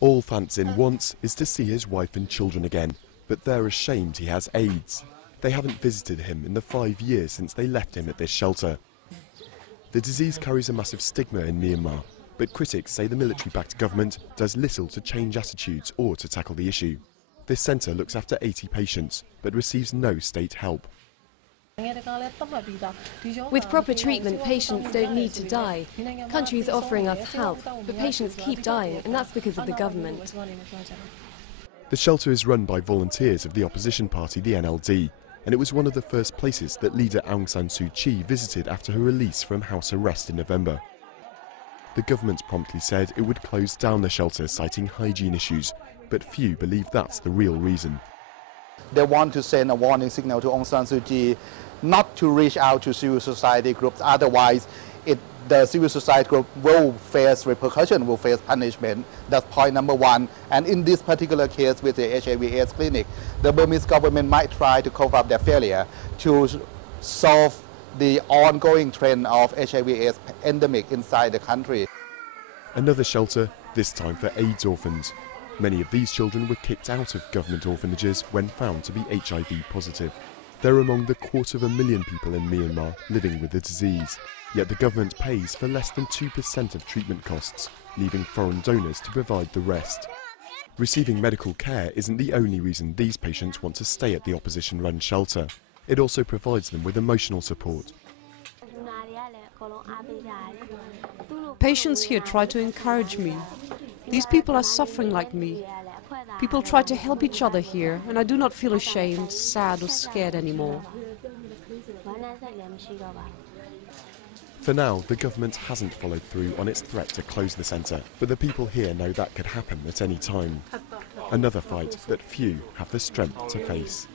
All Fantzin wants is to see his wife and children again, but they're ashamed he has AIDS. They haven't visited him in the 5 years since they left him at this shelter. The disease carries a massive stigma in Myanmar, but critics say the military-backed government does little to change attitudes or to tackle the issue. This centre looks after 80 patients, but receives no state help. With proper treatment, patients don't need to die. Countries are offering us help, but patients keep dying, and that's because of the government. The shelter is run by volunteers of the opposition party, the NLD, and it was one of the first places that leader Aung San Suu Kyi visited after her release from house arrest in November. The government promptly said it would close down the shelter, citing hygiene issues, but few believe that's the real reason. They want to send a warning signal to Aung San Suu Kyi not to reach out to civil society groups, otherwise the civil society group will face repercussion, will face punishment. That's point number one. And in this particular case with the HIV/AIDS clinic, the Burmese government might try to cover up their failure to solve the ongoing trend of HIV/AIDS endemic inside the country. Another shelter, this time for AIDS orphans. Many of these children were kicked out of government orphanages when found to be HIV positive. They're among the 250,000 people in Myanmar living with the disease. Yet the government pays for less than 2% of treatment costs, leaving foreign donors to provide the rest. Receiving medical care isn't the only reason these patients want to stay at the opposition-run shelter. It also provides them with emotional support. Patients here try to encourage me. These people are suffering like me. People try to help each other here, and I do not feel ashamed, sad or scared anymore. For now, the government hasn't followed through on its threat to close the centre, but the people here know that could happen at any time. Another fight that few have the strength to face.